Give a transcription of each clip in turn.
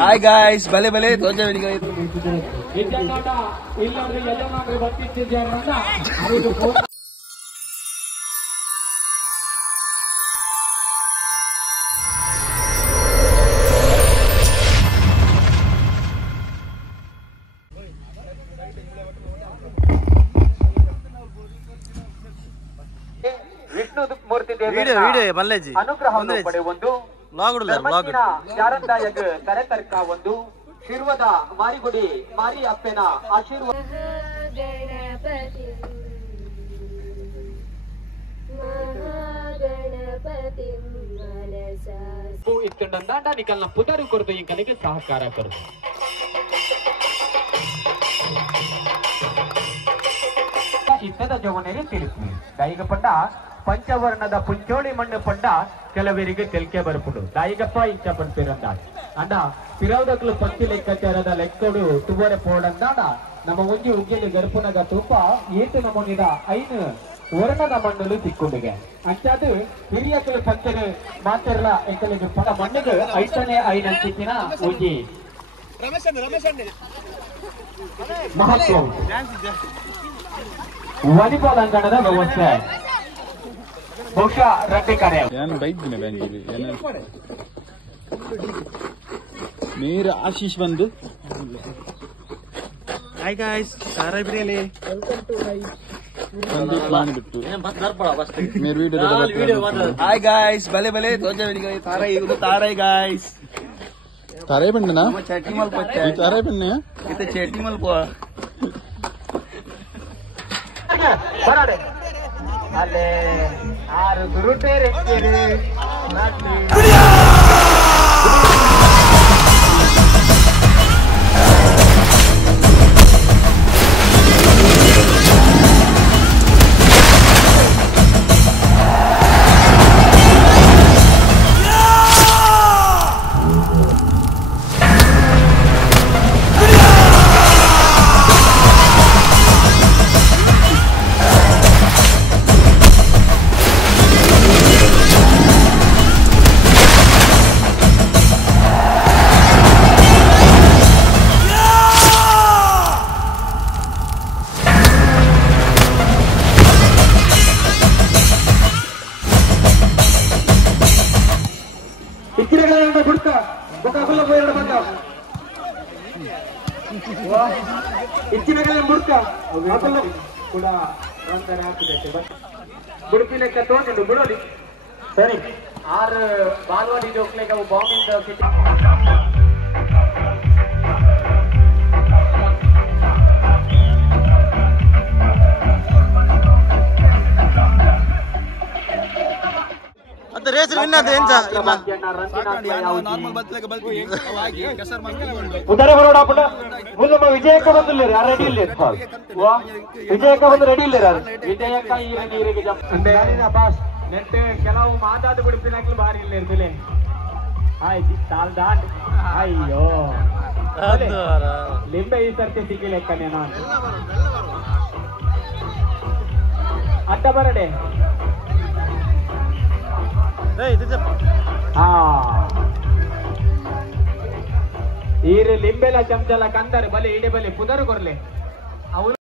Hi guys, ಬಲೆ ಬಲೆ ತೋಜ video Vishnu ಮೂರ್ತಿ ಅನುಗ್ರಹ ಪಡೆಯುವುದು ಶಾರಂದಾಯಗ ಕರೆತರ್ಕ ಒಂದು ಶಿರ್ವದ ಮಾರಿಗುಡಿ ಮಾರಿ ಅಪ್ಪನ ಆಶೀರ್ವಾದ ಇತ್ತುಂಡ ನಿಕಲ್ನ ಪುನರು ಕೊರದು ಈ ಕಲೆಗೆ ಸಹಕಾರ ಕೊರದು ಇತ್ತದ ಜವನಿಗೆ ತಿಳಿಸಿ ದಾಯಿಗ ಪಂಡ ಪಂಚವರ್ಣದ ಪುಂಚೋಳಿ ಮಣ್ಣು ಪಂಡ ಕೆಲವರಿಗೆ ತೆಲ್ಕೆ ಬರ್ಪುಡು ದಾಯಿಗಪ್ಪ ಇಂಚ ಪಂಪಿರಂದ ಅಂಡ ಪಿರವದಕ್ಲು ಪಂಚಿ ಲೆಕ್ಕಾಚಾರದ ಲೆಕ್ಕೋಡು ತುವರೆ ಪೋಡಂದಾಡ ನಮ್ಮ ಒಂಜಿ ಉಗ್ಗಿಲಿ ಗರ್ಪುನಗ ತೂಪ ಏತು ನಮೂನಿದ ಐನು ವರ್ಣದ ಮಣ್ಣಲು ತಿಕ್ಕೊಂಡಿಗೆ ಅಂಚಾದು ಹಿರಿಯಕಲು ಪಂಚರು ಮಾತಿರಲ ಎಂಕಲಿಗೆ ಪಡ ಮಣ್ಣಿಗೆ ಐತನೇ ಐನಂತಿನ ಒಂಜಿ ಮಹತ್ವ ವಾಲಿಬಾಲ್ ಅಂಗಣದ ವ್ಯವಸ್ಥೆ ಬಹುಶಃ ರಡ್ಡಿ ಕಾರ್ಯ मेरा आशीष बंधु हाय गाइस सारा बिरले हाय गाइस भले भले तोजा विडियो ताराई ಇದು ತಾರಾई गाइस ताराई ಬಂದನಾ ಚಟ್ನಿ ಮಲ್ ಪಚ್ಚ ಈ ತಾರಾई ಬಂದನೆ ಇದು ಚಟ್ನಿ ಮಲ್ ಕೋ ಬರಾಡೆ ಅಲೆ ಆರು ಗುರುಟೆ ರೆಕ್ಕೆರೆ ರಾತ್ರಿ ಗುಡುಪಿ ಲೆಕ್ಕ ತೋಟು ಬಿಡೋದಿ ಸರಿ 6 ಬಾಲ್ವಾಡಿ ಜೋಕ್ಲೆಗ ಬಾಂಬಿಂದ ಉದರ ಬರೋಡ ಪುಟ ಮುಲ್ಲಮ್ಮ ವಿಜಯಕ್ಕ ಬಂದಿಲ್ಲ ರೆಡಿ ಇಲ್ಲ ವಿಜಯಕ್ಕ ಬಂದು ರೆಡಿ ಇಲ್ಲ ವಿಜಯಕ್ಕ ಈ ನೀರಿಗೆ ಬಾಸ್ ನೆಟ್ ಕೆಲವು ಮಾತಾದ ಬಿಡುಪಿನಾಗ್ಲಿ ಬಾರಿ ಇಲ್ಲ ಇರ್ತಿಲೆ ಆಯ್ತು ಸಾಲ್ ದಾಟ್ ಅಯ್ಯೋ ಲಿಂಬೆ ಈ ಸರ್ತಿ ಸಿಕ್ಕಿಲೆಕ್ಕ ನಾನು ಅಡ್ಡ ಬರಡೆ ಈರು ಲಿಂಬೆಲ ಚಮಚಲ ಕಂದರೆ ಬಲೆ ಇಡೆ ಬಲೆ ಪುನರು ಕೊರ್ಲೆ ಅವರು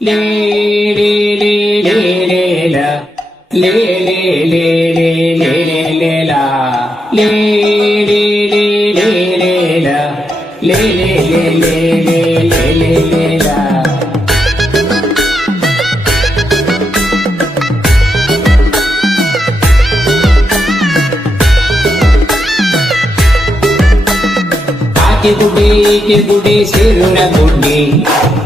ಲೇ ಲೇ ಲೇ ಲೇ ಲೇ ಲೇ ಲೇ ಲೇ ಲೇ ಲೇ ಲೇ ಲಾ ಲೇ ಲೇ ಲೇ ಲೇ ಲೇ ಲಾ ಲೇ ಲೇ ಲೇ ಲೇ ಲೇ ಲೇ ಲೇ ಲಾ ಗುಡಿ ಗುಡಿ ಸೇರುನ ಗುಡ್ಡಿ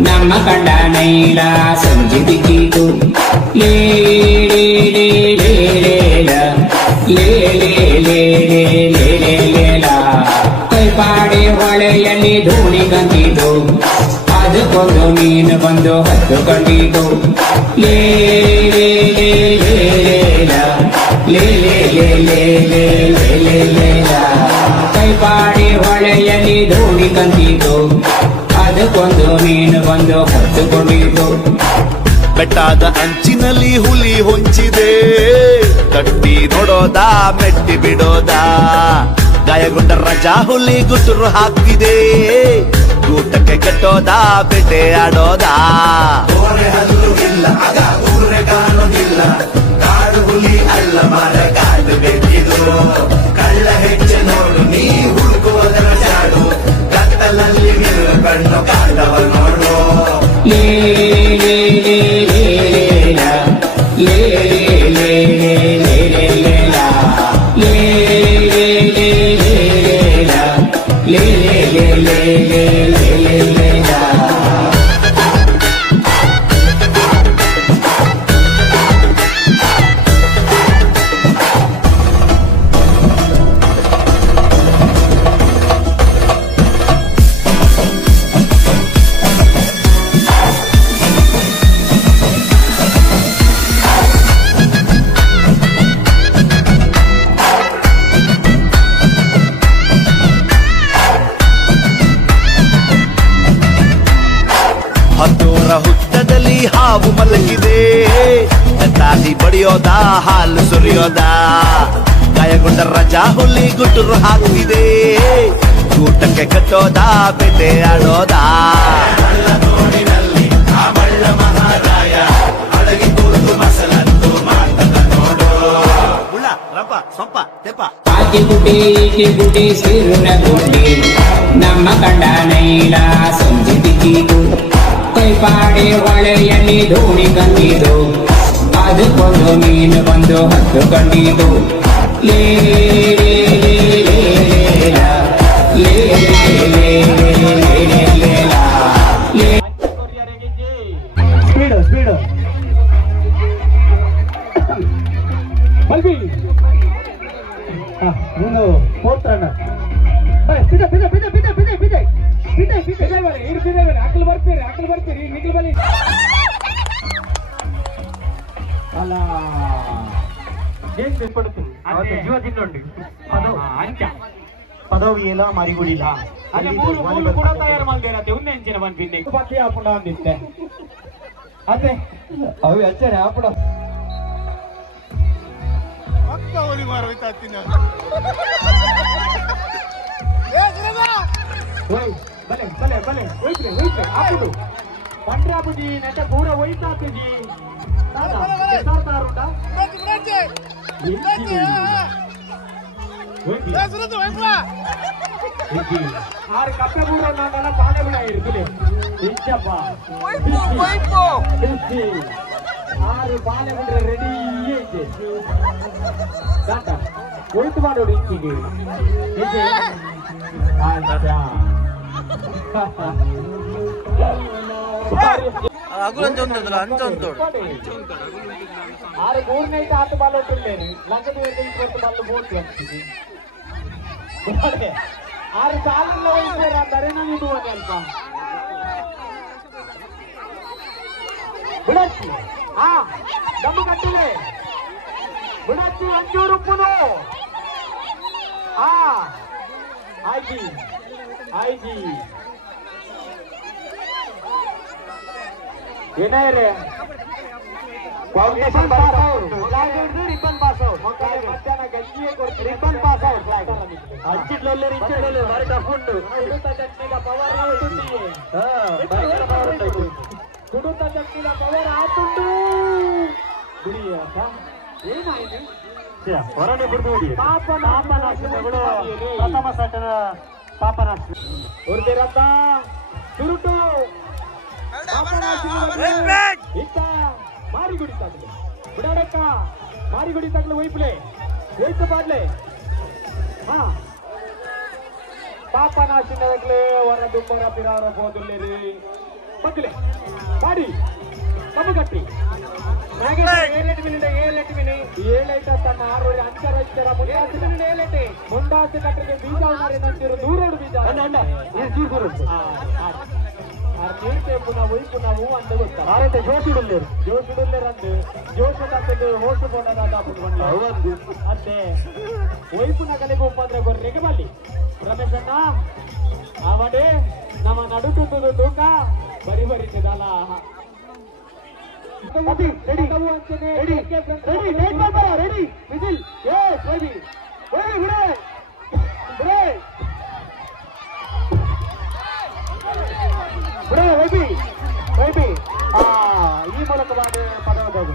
ನಮ್ಮ ಕಂಡ ನೈಲ ಸಂಜೆ ದಿಕ್ಕಿತು ಲೇ ಲೇ ಲೇ ಲೇ ಲೇ ಲೇ ಲೇ ಲೇ ಲೇ ಲೇ ಲೇ ಲಾ ಕೈಪಾಡೆ ಹೊಳೆಯಲ್ಲಿ ಧೂಳಿ ಕಂದಿತು ಅದಕ್ಕೊಂದು ಮೀನು ಬಂದು ಹತ್ತು ಕಂಡಿತು ಲೇ ಲೇ ಲೇ ಲೇ ಲೇ ಲೇ ಲೇ ಲೇ ಲೇ ಲೇ ಲೇ ಲೇ ಲಾ ಕೈಪಾಡಿ ಹೊಳೆಯಲ್ಲಿ ಧೂಳಿ ಕಂದಿತು ಅದಕ್ಕೊಂದು ಮೀನು ಬಂದು ಹತ್ತುಕೊಂಡಿತು ಬೆಟ್ಟದ ಅಂಚಿನಲ್ಲಿ ಹುಲಿ ಹೊಂಚಿದೆ, ಕಟ್ಟಿ ನೋಡೋದ ಮೆಟ್ಟಿ ಬಿಡೋದ, ಗಾಯಗೊಂಡ ರಜಾ ಹುಲಿ ಗುಟುರು ಹಾಕಿದೆ, ಗೂಟಕ್ಕೆ ಕಟ್ಟೋದ ಬೇಟೆ ಆಡೋದ. ಹಲ್ಲು ಇಲ್ಲ ಆಗ ಊರೆ ಕಾಣೋದಿಲ್ಲ, ಕಾಡು ಹುಲಿ ಅಲ್ಲ ಮರ ಕಾಡು ಬೆಟ್ಟಿದು, ಕಳ್ಳ ಹೆಜ್ಜೆ ನೋಡು ನೀ ಹುಡುಕುವುದರ ಜಾಡು, ಕತ್ತಲಲ್ಲಿ ಕಣ್ಣು ಕಾಡವ ನೋಡು. ಲೇ ಲೇ ಲೇ ಲೇ ಲೇ ಲೇ ಲೇ ಲೇ ಲೇ ಹತ್ತೂರ ಹುತ್ತದಲ್ಲಿ ಹಾವು ಮಲಗಿದೆ, ತಾಲಿ ಬಡಿಯೋದ ಹಾಲು ಸುರಿಯೋದ, ಗಾಯಗೊಂಡ ರಜಾ ಹುಲಿ ಗುಟುರು ಹಾಕಿದೆ, ಗೂಟಕ್ಕೆ ಕಟ್ಟೋದ ಬೇಟೆ ಆಡೋದ. ಆಕೆ ಗುಡ್ಡೆ ಈಕೆ ಗುಡ್ಡೆ ಸೇರುನ ಗುಡ್ಡೆ, ನಮ್ಮ ಕಂಡ ನೈಲ ಸಂಜೆ ದಿಕ್ಕಿದು, ಕೈಪಾಡೆ ಹೊಳೆಯಲ್ಲಿ ದೋಣಿ ಕಂಡಿದು, ಅದಕ್ಕೊಂದು ಮೀನು ಬಂದು ಹತ್ತು ಕಂಡಿದು. ಲೇ ಲೇ ಲೇ ಲೇ ಲೇ ಲೇ ಲೇ. ಸ್ಪೀಡು ಸ್ಪೀಡು ಬಲ್ಬಿ ನೀನು ಫೋರ್ತ್ ರನ್ನರ್. ಬಿದೆ ಬಿದೆ ಬಿದೆ ಬಿದೆ ಬಿದೆ ಬಿದೆ ಬಿದೆ ಬಿದೆ ಬಲಿ ಇರು ಬಿದೆ ಬಲಿ ಆಕಲು ಬರ್ತೀರಿ ನಿಖಿಲ್ ಬಲಿ ಅಲ್ಲ ಏನು ಬಿಟ್ಬಿಡ್ತೀನಿ ಅವತ್ತು ಜೀವ ತಿನ್ನೊಂಡಿ ಅದು ಅಂಚ ಪದವಿ ಎಲ್ಲ ಮಾರಿಗುಡಿಲ್ಲ ಅಲ್ಲಿ ಮೂರು ಕೂಡ ತಯಾರು ಮಾಡ್ದಿರತ್ತೆ ಉನ್ನೆ ಹೆಂಚಿನ ಬಂದಿದ್ದೆ ಬಾಕಿ ಹಾಕೊಂಡ ಅಂದಿತ್ತೆ ಅದೇ ಅವು ಹಚ್ಚಾರೆ ಹಾಪಡ ಬಲೆ ಬಲೆ ಬಲೆ ಹೋಯ್ತ್ರಿ ಹೋಯ್ತ್ರಿ ಹಾಕುದು ಪಂಡ್ರಾಬುಜಿ ನೆಟ್ಟ ಪೂರ ಹೋಯ್ತಾತುಜಿ ಆರು ಕಪ್ಪೆ ಬೂರ ನಾನೆಲ್ಲ ಪಾನೆ ಬಿಡ ಇರ್ತೀನಿ ಇಂಚಪ್ಪ ಆರು ಪಾನೆ ಬಿಡ್ರೆ ರೆಡಿ ಐತೆ ದಾಟ ಹೋಯ್ತು ಮಾಡೋಡು ಇಂಚಿಗೆ ಆರು ಮೂರನೇ ಆಟ ಬಾಲ್ ಹೊಟ್ಟಿಲ್ಲೇರಿ ಲಂಕದ 20 ಬಾಲ್ ಬೋಟ್ ಅಂತಿದ್ವಿ ಆರು ಸಾಲಿಲ್ಲ ಹೋಯ್ತಾರೆ ಅಂದರೆ ನಾನು ಇದು ಸ್ವಲ್ಪ ಬಿಡಚ್ಚಿ ದಮ್ಮು ಕಟ್ಟಿದೆ ಬಿಡಚ್ಚಿ ಅಂಜೂರು ಉಪ್ಪುನು ಆಯ್ತಿ ಆಯ್ತಿ ಏನಾಯ್ರೆ ಫೌಂಡೇಶನ್ ಫ್ಲಾಗ್ ಹಿಡಿದು ರಿಬ್ಬನ್ ಪಾಸ್ ಔಟ್ ಮಧ್ಯಾಹ್ನ ಗಂಜಿಗೆ ಕೊಡ್ತೀವಿ ರಿಬ್ಬನ್ ಪಾಸ್ ಔಟ್ ಫ್ಲಾಗ್ ಅಂಚಿಡ್ಲೊಲ್ಲೆ ರಿಚ್ಚಡ್ಲೊಲ್ಲೆ ಬಾರಿ ಟಫ್ ಉಂಟು ಕುಡುತ ಚಟ್ನಿಲ ಪವರ್ ಆಯ್ತುಂಟು ಕುಡುತ ಚಟ್ನಿಲ ಪವರ್ ಆಯ್ತುಂಟು ಗುಡಿಯ ಏನಾಯ್ತು ಹೊರನೆ ಬಿಡ್ಬೋದು ಪಾಪನಾಶಗಳು ಪ್ರಥಮ ಸಟನ ಪಾಪನಾಶ ಹೊರದಿರತ್ತ ಸುರುಟು ಇತ್ತ ಮಾರಿಗುಡಿ ತಗಲು ಬಿಡಾಡಕ್ಕ ಮಾರಿಗುಡಿ ತಗಲು ವೈಪ್ಲೆ ವೈತು ಬಾಡ್ಲೆ ಪಾಪನಾಶಿನವಾಗ್ಲೇ ಹೊರ ದುಂಬರ ಪಿರಾರ ಬೋದುಲ್ಲೇರಿ ಬಗ್ಲೆ ಬಾಡಿ ಕಮ್ಮಗಟ್ಟಿ ಮುಂಡಾಸಿ ಕಟ್ಟಿಗೆ ಬೀಜ ನಂತಿರು ದೂರೋಡು ಬೀಜ ಪುನಃ ವೈಪು ನಾವು ಅಂದ ಗೊತ್ತಾ ಆರೈತೆ ಜೋಶಿಡುಲ್ಲೇರು ಜೋಶಿಡುಲ್ಲೇರಂದು ಜೋಶ ತಪ್ಪದು ಹೋಸು ಕೊಂಡ ಅತ್ತೆ ವೈಪುನ ಕಲೆಗೆ ಉಪದ್ರ ಗೊರ್ರೆಗೆ ಬಲ್ಲಿ ರಮೇಶಣ್ಣ ಅವಡೆ ನಮ್ಮ ನಡುಟುತ್ತದು ತೂಕ ಬರಿ ಬರಿಸಿದಲ್ಲ ಈ ಮೂಲಕವಾಗಿ ಪದವನ್ನು